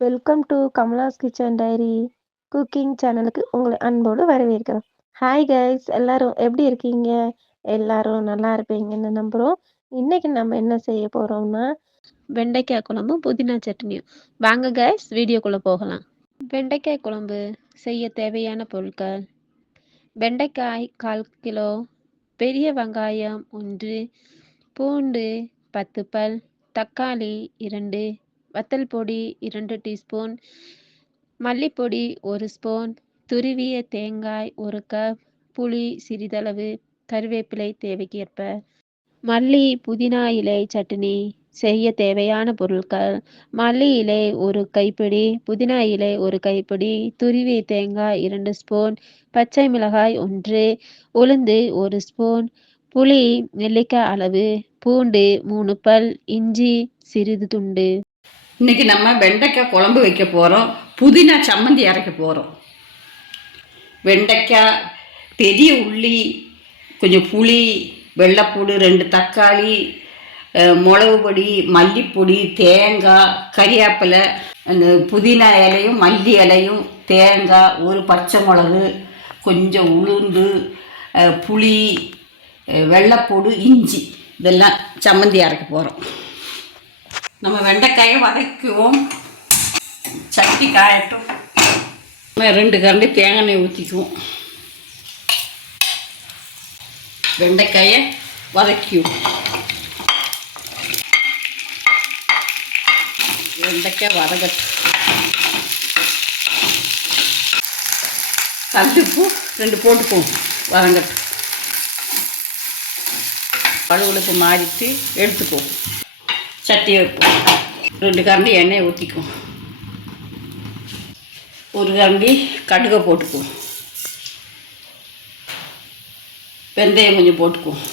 Welcome to Kamala's kitchen diary cooking சேனலுக்கு உங்களை அன்போடு வரவேற்கிறோம். ஹாய் கைஸ் எல்லாரும் எப்படி இருக்கீங்க? எல்லாரும் நல்லா இருப்பீங்கன்னு நம்புகிறோம் இன்னைக்கு நம்ம என்ன செய்ய போகிறோம்னா வெண்டைக்காய் குழம்பும் புதினா சட்னியும் வாங்க கைஸ் வீடியோக்குள்ளே போகலாம். வெண்டைக்காய் குழம்பு செய்ய தேவையான பொருட்கள். வெண்டைக்காய் கால் கிலோ பெரிய வெங்காயம் ஒன்று பூண்டு பத்து பல் தக்காளி இரண்டு வத்தல் பொடி இரண்டு டீஸ்பூன் மல்லிப்பொடி ஒரு ஸ்பூன் துருவிய தேங்காய் ஒரு கப் புளி சிறிதளவு கருவேப்பிலை தேவைக்கேற்ப மல்லி புதினா இலை சட்னி செய்ய தேவையான பொருட்கள் மல்லி இலை ஒரு கைப்பிடி புதினா இலை ஒரு கைப்பிடி துருவி தேங்காய் இரண்டு ஸ்பூன் பச்சை மிளகாய் ஒன்று உளுந்து ஒரு ஸ்பூன் புளி நெல்லிக்காய் அளவு பூண்டு மூணு பல் இஞ்சி சிறிது துண்டு. இன்னைக்கு நம்ம வெண்டைக்காய் குழம்பு வைக்க போகிறோம் புதினா சம்மந்தி அரைக்க போகிறோம் வெண்டைக்காய் பெரிய உள்ளி கொஞ்சம் புளி வெள்ளைப்பூடு ரெண்டு தக்காளி மிளகு பொடி மல்லிப்பொடி தேங்காய் கறிவேப்பிலை அந்த புதினா இலையும் மல்லி இலையும் தேங்காய் ஒரு பச்சை மிளகு கொஞ்சம் உளுந்து புளி வெள்ளைப்பூடு இஞ்சி இதெல்லாம் சம்மந்தி அரைக்க போகிறோம் நம்ம வெண்டைக்காயை வதக்குவோம். சட்டி காயட்டும். ரெண்டு கரண்டி தேங்காய் எண்ணெய் ஊற்றிக்குவோம் வெண்டைக்காயை வதக்கிவோம். வெண்டைக்காய் வதக்கட்டும். கல்லுப்பு ரெண்டு போட்டுக்குவோம். வதங்கட்டும். பழுவலுக்கு மாறிட்டு எடுத்துக்குவோம். சட்டி வைப்போம். ரெண்டு கரண்டி எண்ணெய் ஊற்றிக்குவோம் ஒரு கரண்டி கடுகை போட்டுக்குவோம். வெந்தயம் கொஞ்சம் போட்டுக்குவோம்.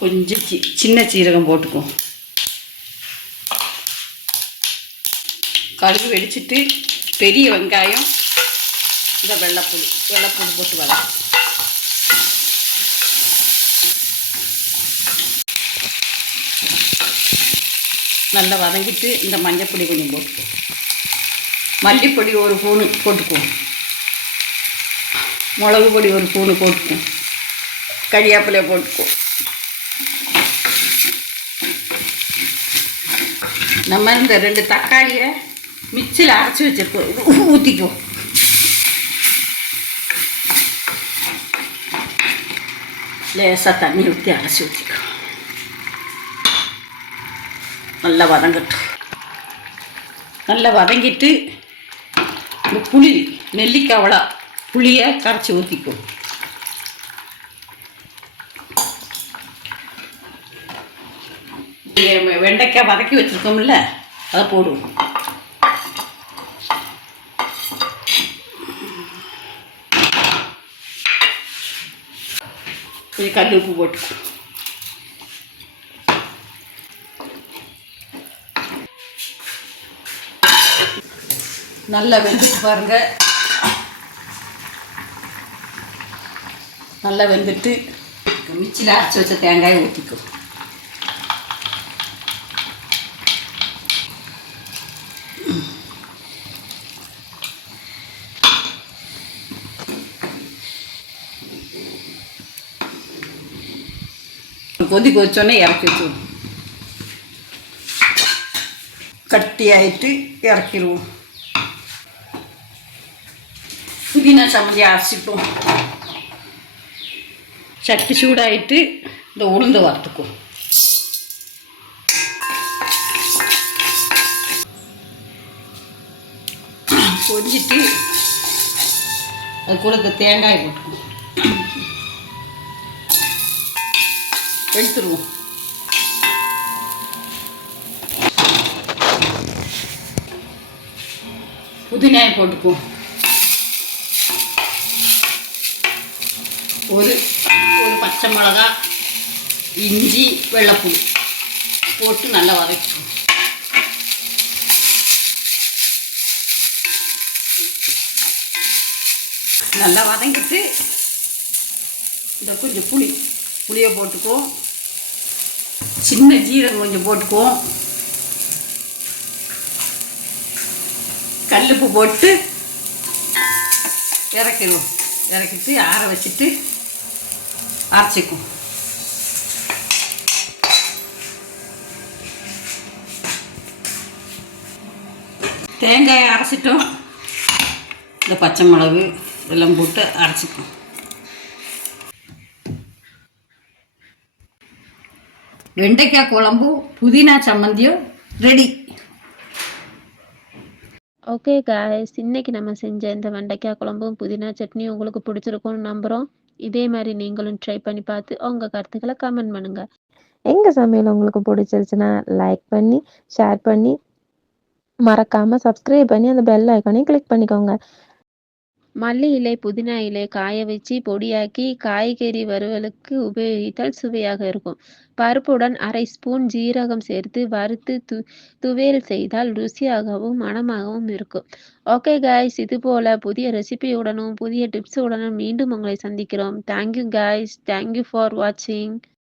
கொஞ்சம் சி சின்ன சீரகம் போட்டுக்குவோம். கடுகு வெடிச்சிட்டு பெரிய வெங்காயம் இந்த வெள்ளைப்பூடி வெள்ளைப்பூடி போட்டு வளர்க்கும் நல்லா வதங்கிட்டு இந்த மஞ்சப்பொடி கொஞ்சம் போட்டுக்குவோம் மல்லிப்பொடி ஒரு பூணு போட்டுக்குவோம் மிளகு பொடி ஒரு பூணு போட்டுக்குவோம் கறியாப்பிலையை போட்டுக்குவோம் நம்ம இந்த ரெண்டு தக்காளியை மிச்சில் அரைச்சி வச்சுருக்கோம் இது ஊற்றிக்குவோம் லேசாக தண்ணி ஊற்றி அரைச்சி ஊற்றிக்குவோம் நல்லா வதங்கட்டும். நல்லா வதங்கிட்டு இந்த புளி நெல்லிக்காவளா புளியை கரைச்சி ஊற்றிக்கும் வெண்டைக்காய் வதக்கி வச்சுருக்கோம்ல அதை போடுவோம். கொஞ்சம் கல் உப்பு போட்டுக்கோ. நல்லா வெந்துட்டு பாருங்க. நல்லா வெந்துட்டு மிச்சியில் அரைச்சி வச்ச தேங்காயை ஊற்றிக்கும் கொதி கொதிச்சோடனே இறக்கி வச்சுருவோம். கட்டி ஆயிட்டு இறக்கிடுவோம் புதினா சம்மந்தி அரைச்சிப்போம். சட்டி சூடாயிட்டு இந்த உளுந்து வறுத்துக்கும் கொஞ்சிட்டு அது கூட இந்த தேங்காய் போட்டுக்குவோம். எடுத்துருவோம். புதினாயை போட்டுக்குவோம். ஒரு ஒரு பச்சை மிளகா இஞ்சி வெள்ளைப்பூடி போட்டு நல்லா வதக்கிடுவோம் நல்லா வதங்கிட்டு இந்த கொஞ்சம் புளி புளியை போட்டுக்குவோம் சின்ன ஜீரகம் கொஞ்சம் போட்டுக்குவோம் கல்லுப்பு போட்டு இறக்கிடுவோம் இறக்கிட்டு ஆற வச்சுட்டு அரைச்சிக்கும் தேங்காயை அரைச்சிட்டோம். இந்த பச்சை மிளகு எல்லாம் போட்டு அரைச்சிப்போம். வெண்டைக்காய் குழம்பும் புதினா சம்மந்தியும் ரெடி ஓகே காய்ஸ் இன்னைக்கு நம்ம செஞ்ச இந்த வெண்டைக்காய் குழம்பும் புதினா சட்னியும் உங்களுக்கு பிடிச்சிருக்கும்னு நம்புகிறோம் இதே மாதிரி நீங்களும் ட்ரை பண்ணி பார்த்து உங்கள் கருத்துக்களை கமெண்ட் பண்ணுங்க. எங்கள் சமையல் உங்களுக்கு பிடிச்சிருச்சுன்னா லைக் பண்ணி ஷேர் பண்ணி மறக்காம சப்ஸ்கிரைப் பண்ணி அந்த பெல் ஐக்கானையும் கிளிக் பண்ணிக்கோங்க. மல்லி இலை புதினா இலை காய வச்சு பொடியாக்கி காய்கறி வறுவலுக்கு உபயோகித்தால் சுவையாக இருக்கும். பருப்புடன் அரை ஸ்பூன் ஜீரகம் சேர்த்து வறுத்து து துவையல் செய்தால் ருசியாகவும் மனமாகவும் இருக்கும். ஓகே காய்ஸ் இது போல புதிய ரெசிபியுடனும் புதிய டிப்ஸுடனும் மீண்டும் உங்களை சந்திக்கிறோம். தேங்க்யூ காய்ஸ் தேங்க்யூ ஃபார் வாட்சிங்